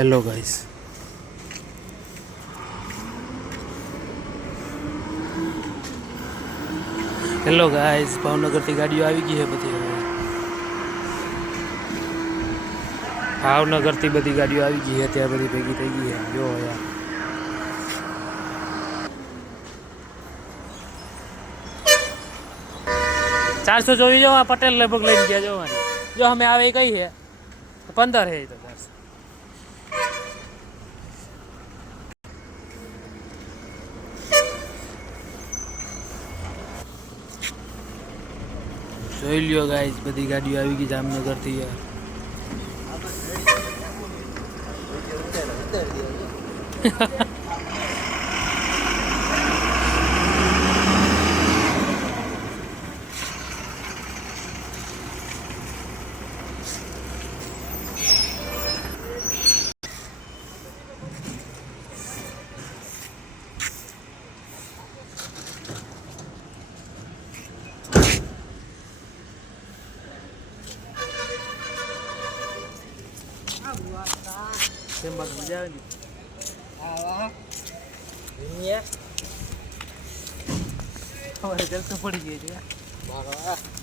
Hello guys, hello guys, ભાવનગરથી ગાડીઓ આવી ગઈ છે બધી. હવે ભાવનગરથી બધી ગાડીઓ આવી ગઈ છે, ત્યાં બધી ભેગી થઈ ગઈ છે. જો યાર 424 જો પટેલ લગભગ લઈને ગયા જોવાની. જો અમે આવે એ કઈ છે 15 છે તો 400. જોઈ લ્યો ગાઈસ, બધી ગાડીઓ આવી ગઈ જામનગરથી યાર. મજા આવે ને અમારે જલતો પડી ગઈ છે.